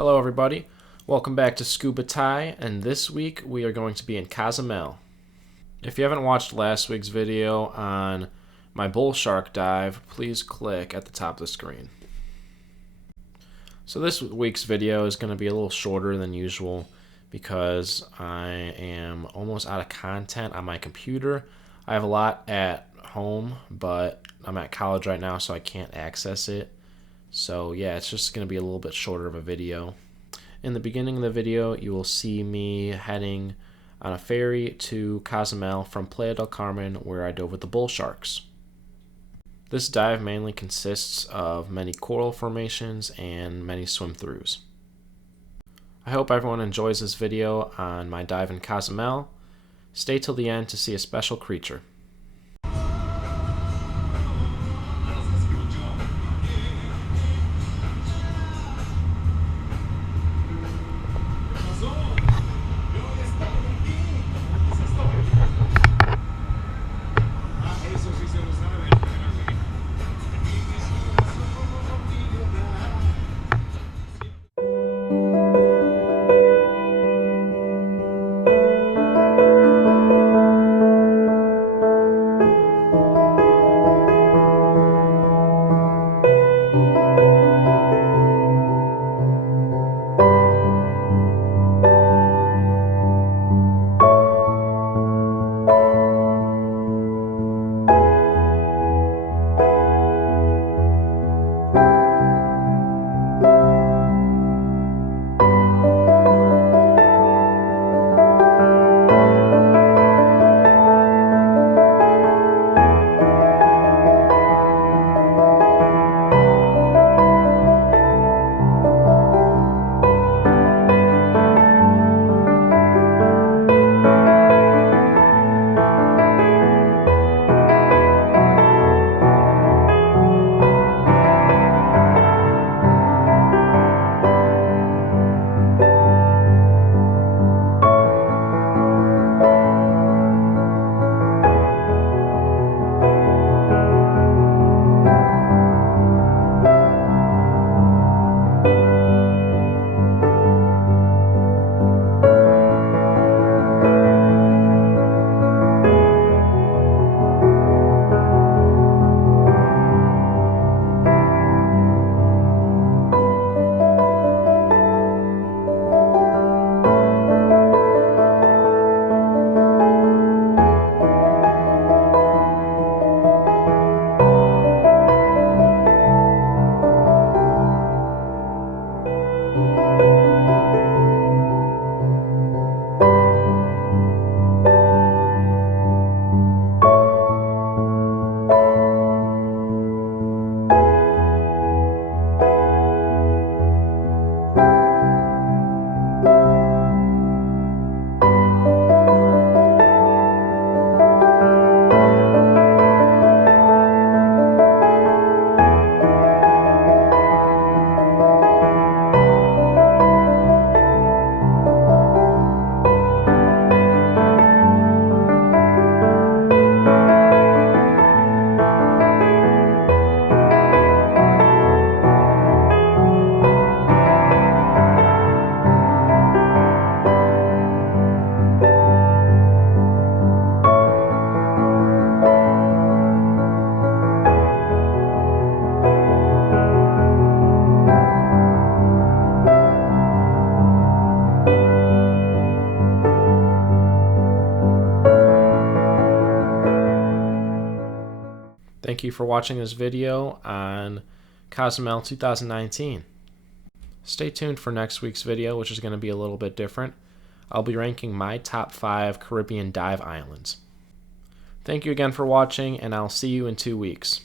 Hello everybody, welcome back to ScubaTY, and this week we are going to be in Cozumel. If you haven't watched last week's video on my bull shark dive, please click at the top of the screen. So this week's video is going to be a little shorter than usual because I am almost out of content on my computer. I have a lot at home, but I'm at college right now, so I can't access it. So yeah, it's just going to be a little bit shorter of a video. In the beginning of the video, you will see me heading on a ferry to Cozumel from Playa del Carmen, where I dove with the bull sharks. This dive mainly consists of many coral formations and many swim-throughs. I hope everyone enjoys this video on my dive in Cozumel. Stay till the end to see a special creature. Thank you for watching this video on Cozumel 2019. Stay tuned for next week's video, which is going to be a little bit different. I'll be ranking my top 5 Caribbean dive islands. Thank you again for watching, and I'll see you in 2 weeks.